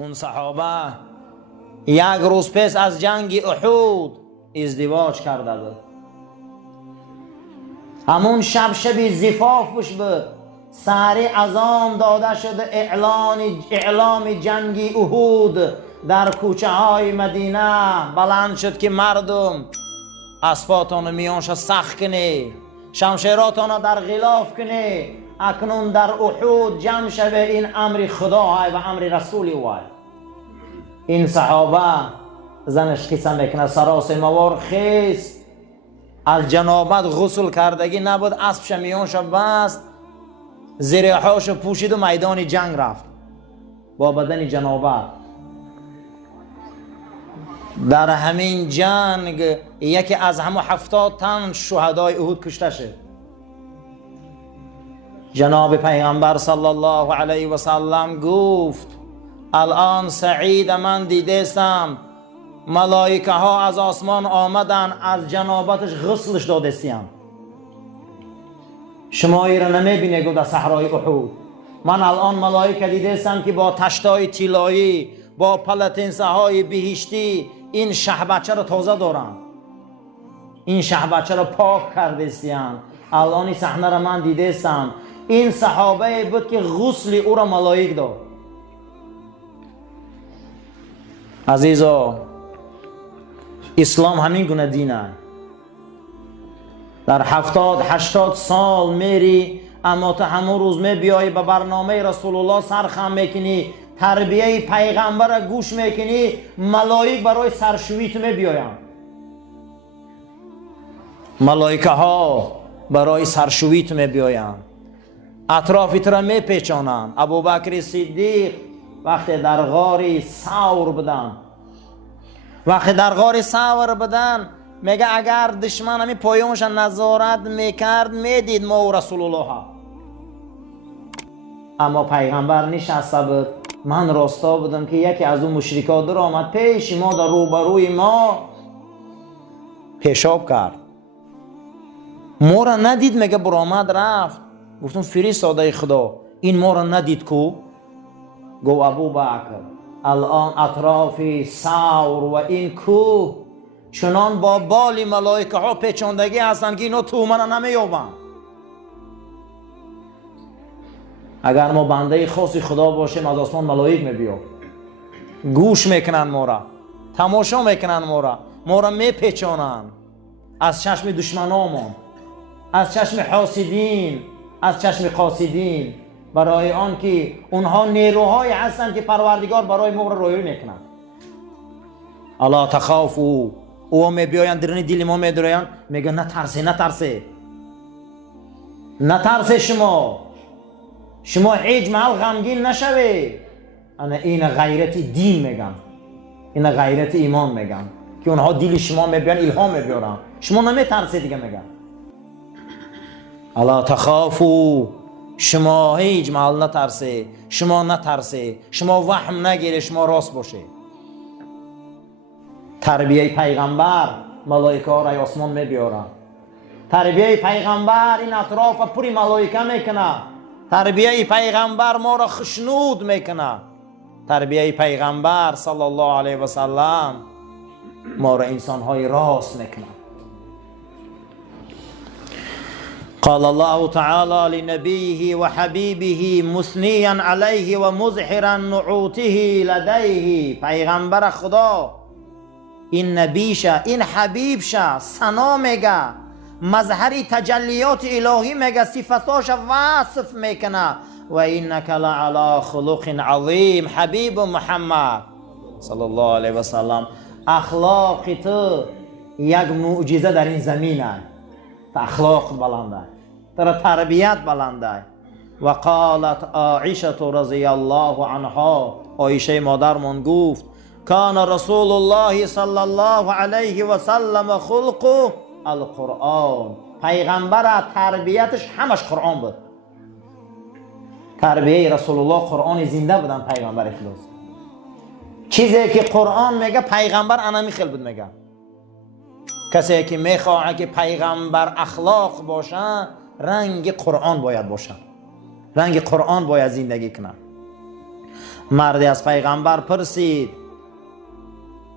اون صحابه یک روز پس از جنگ احد ازدواج کرده بود. همون شب زفاف بش بود. سری اذان داده شده اعلام جنگ احد در کوچه های مدینه بلند شد که مردم اسباتان میانش سخت کنه، شمشیراتان در غلاف کنه، اکنون در احد جمع شوه. این امر خدا های و امر رسولی وای. این صحابه زنش قصه میکنه سراس موار خیست، از جنابت غسل کردگی نبود، اسبش میانش بست، زریحاش پوشید و میدان جنگ رفت با بدن جنابت. در همین جنگ یکی از همه 70 تن شهدای احد کشته شد. جناب پیغمبر صلی الله علیه و سلم گفت الان سعید من دیدستم ملائکه ها از آسمان آمدن از جنابتش غسلش دادستیم. شما ای را نمیبینه گو در صحرای احد. من الان ملائکه دیدستم که با تشتای طلایی با پلتنسه های بهشتی این شهبچه را تازه دارن، این شهبچه را پاک کردستیم. الان این صحنه را من دیدستم. این صحابه بود که غسل او را ملائک داد. عزیزا اسلام همین گونه دینه. در 70-80 سال میری اما تا همون روز می بیایی به برنامه رسول الله سرخم میکنی، تربیه پیغمبر گوش میکنی، ملائک برای سرشویت می بیاین. ملائکه ها برای سرشویت می بیاین، اطرافت را می پیچانند. ابوبکر صدیق وقتی در غار ثور بدن، میگه اگر دشمن همی پایونش نظارت میکرد میدید ما و رسول الله ها. اما پیغمبر نشسته بود. من راستا بودم که یکی از اون مشرکا در آمد پیش ما، در روبروی ما پیشاب کرد. ما را ندید، میگه برآمد رفت. گفتم فرستاده خدا این ما را ندید کو؟ گو ابوبکر الان اطراف ثور و این کوه چنان با بال ملائکه ها پیچاندگی هستند که اینا تو من نمیابند. اگر ما بنده خاص خدا باشیم از آسمان ملائک میبیاد، گوش میکنن ما را، تماشا میکنن ما را میپیچانند از چشم دشمنامون، از چشم حاسدین، از چشم قاصدین، برای آن که اونها نیروهایی هستند که پروردگار برای ما را رویایی میکنند. الا تخافوا، او میبیاین درون دل ما میدراین، میگن نترسه شما هیچ محل غمگین نشوی. انا این غیرت دین میگم، این غیرت ایمان میگم که اونها دل شما میبیان الهام میبیارن، شما نمیترسید دیگه. میگم الا تخافوا، شما هیچ محل نترسه، شما وهم نگیره، شما راست باشه. تربیه پیغمبر ملائکه ها را آسمان میبیارن. تربیه پیغمبر این اطراف پوری ملائکه میکنه. تربیه پیغمبر ما را خشنود میکنه. تربیه پیغمبر صلی الله علیه و سلم ما را انسان های راست میکنه. قال الله تعالى لنبيه وحبيبه مثنيا عليه ومظهرا نعوته لديه. پیغمبر خدا این نبیشه، این حبیبشه، ثنا میگه، مظهری تجلیات الهی میگه، صفتاش وصف میکنه. و اینک لعلی خلق عظیم. حبیب محمد صلی الله علیه و سلم اخلاق تو یک معجزه در این زمینه. اخلاق بلنده، در تربیت بلنده. و قالت عایشه رضی الله عنها، عایشه مادرمون گفت کان رسول الله صلی الله علیه و سلم خلقه القرآن. پیغمبر تربیتش همش قرآن بود. تربیه رسول الله قرآن زنده بودن. پیغمبر اخلاص چیزی که قرآن میگه پیغمبر انا میخل بود. میگه کسی که میخواه که پیغمبر اخلاق باشه رنگ قرآن باید باشه، رنگ قرآن باید زندگی کنه. مردی از پیغمبر پرسید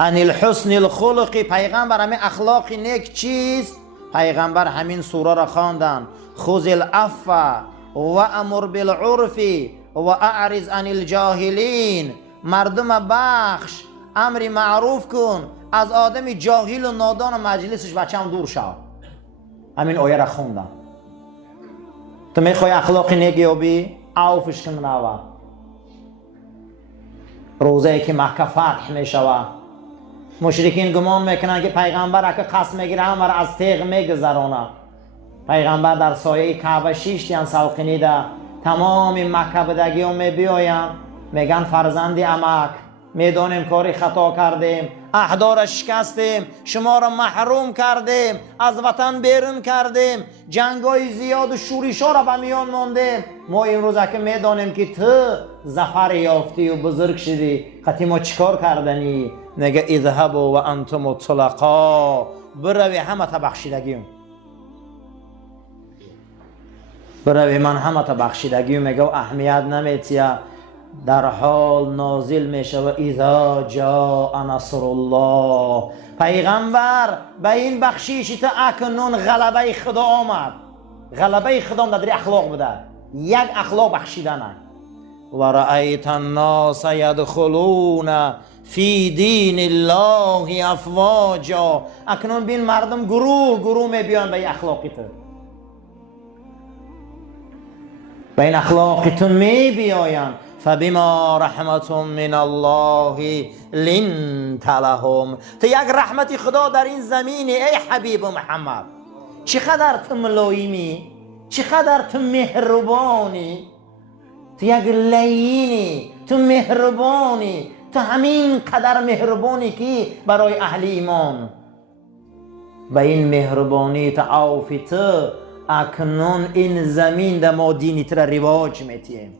ان الحسن الخلق، پیغمبر همین اخلاق نیک چیست؟ پیغمبر همین سوره را خواندن خذ العفو و امر بالعرف و اعرض عن الجاهلین، مردم بخش، امر معروف کن، از آدم جاهل و نادان و مجلسش بچم دور شو. همین آیه را خوندم. تو میخوای اخلاق نیک یابی؟ عفوش کن نوا. روزه که مکه فتح میشوه مشرکین گمان میکنن که پیغمبر اگه قسم میگیره همه را از تیغ میگذرانه. پیغمبر در سایه کعبه 6 تن سلقینیده، تمام مکه بدگی هم میبیاین میگن فرزندی عمک میدانیم کاری خطا کردیم، عهدا شکستیم، شما را محروم کردیم، از وطن بیرون کردیم، جنگای زیاد و شورشا را به میان ماندیم. ما این روز که میدانیم که تو ظفر یافتی و بزرگ شدی، خطی ما چیکار کردنی؟ نگه اذهبوا و انتم طلقا، بروی همه تا بخشیدگیم، بروی من همه تا بخشیدگیم. میگه اهمیت نمیتیه. در حال نازل میشه و اذا جاء نصر الله، پیغمبر به این بخشیش تا اکنون غلبه خدا آمد. غلبه خدا در اخلاق بده، یک اخلاق بخشیدن. و رأیت الناس یدخلون فی دین الله افواجا، اکنون بین مردم گروه گروه میبیان به این اخلاقی تو، به این اخلاقی تو میبیاین. فبما رحمت من الله لنت لهم، تو یک رحمت خدا در این زمینی ای حبیب محمد. چقدر تو ملایمی، چقدر تو مهربانی، تو یک لینی، تو مهربانی، تو همین قدر مهربانی که برای اهل ایمان. به این مهربانی تو عافی تو اکنون این زمین در ما دینی تر رواج میتیم.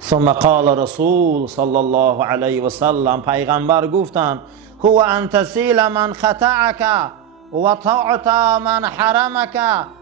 ثم قال رسول صلی الله علیه و سلم، پیغمبر گفتن هو ان تسیل من خطعک و تعطى من حرمک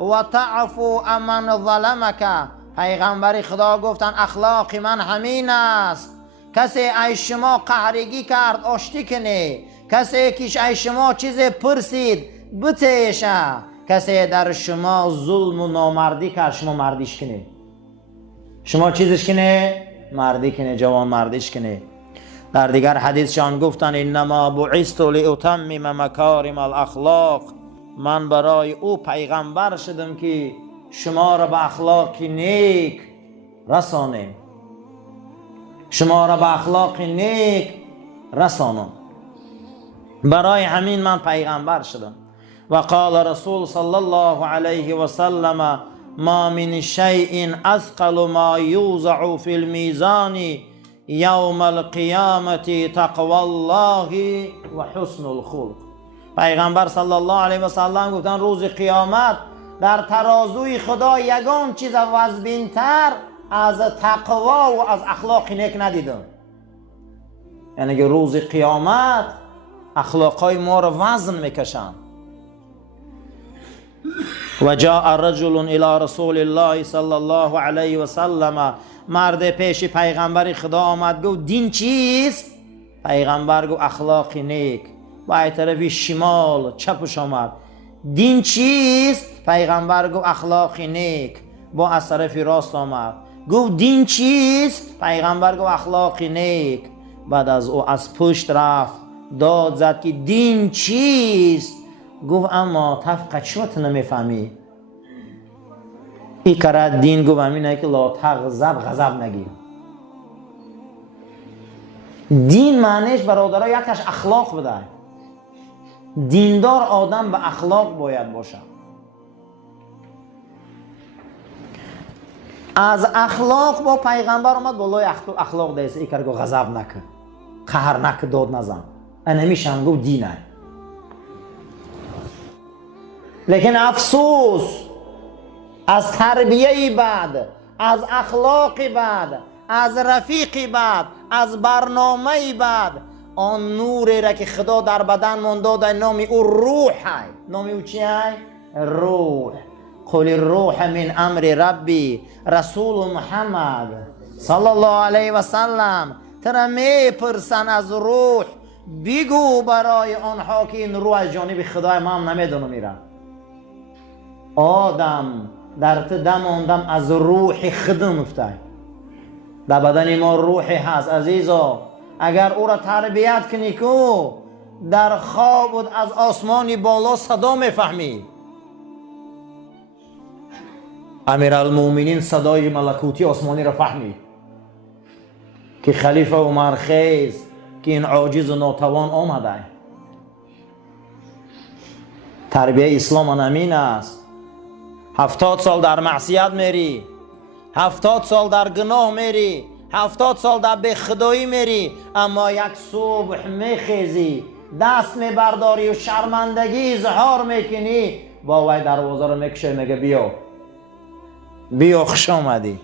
و تعفو من ظلمک. پیغمبر خدا گفتن اخلاق من همین است، کسی ای شما قهرگی کرد آشتی کنه، کسی که ای شما چیز پرسید بتیشه، کسی در شما ظلم و نامردی کرد شما مردیش کنه، شما چیزش کنه مردی کنه، جوان مردیش کنه. در دیگر حدیث شان گفتن انما بعثت لاتمم مکارم الاخلاق، من برای او پیغمبر شدم که شما را به اخلاق نیک رسانم، شما را به اخلاق نیک رسانم، برای همین من پیغمبر شدم. و قال رسول صلی الله علیه و سلم ما من شیء اثقل ما یوضع فی المیزان یوم القیامة تقوی الله و حسن الخلق. پیغمبر صلی الله علیه و سلم گفتن روز قیامت در ترازوی خدا یگان چیز وزن‌تر از تقوا و از اخلاق نیک ندیدم. یعنی که روز قیامت اخلاقای ما رو وزن میکشن. و جاء رجل الى رسول الله صلی الله علیه و سلم، مرد پیش پیغمبر خدا آمد گفت دین چیست؟ پیغمبر گفت اخلاق نیک. با طرف شمال چپش آمد دین چیست؟ پیغمبر گفت اخلاق نیک. با از طرف راست آمد گفت دین چیست؟ پیغمبر گفت اخلاق نیک. بعد از او از پشت رفت داد زد که دین چیست؟ گفت اما تفقه چوت نمیفهمی؟ این قرار دین گفت همینه که لا تغضب، غضب نگیر. دین معنیش برادرها یکش اخلاق بده. دیندار آدم به اخلاق باید باشه. از اخلاق با پیغمبر اومد بالای اخلاق دیسه ای کرد غضب نکن، قهر نکن، داد نزن. نمیشم گفت دینه. لیکن افسوس از تربیه بد، از اخلاق بد، از رفیق بد، از برنامه بد، آن نوری را که خدا در بدن من داده نام او روح های. نام او چی های؟ روح. قل الروح من امر ربی. رسول محمد صلی الله علیه و سلم ترا میپرسن از روح، بگو برای آنها که این روح از جانب خدای ما هم نمیدونم میره. آدم در دم اون دم از روح خدم افتای. در بدن ما روحی هست عزیزا، اگر او را تربیت کنی که در خواب بود از آسمانی بالا صدا میفهمی. امیرالمومنین صدای ملکوتی آسمانی را فهمید که خلیفه عمر خیز که این عاجز و ناتوان آمده. تربیه اسلام همین است. 70 سال در معصیت میری، 70 سال در گناه میری، 70 سال در بخدایی میری، اما یک صبح میخیزی، دست میبرداری و شرمندگی اظهار میکنی، با وی دروازه رو میکشه، میگه بیا بیا خوش آمدی.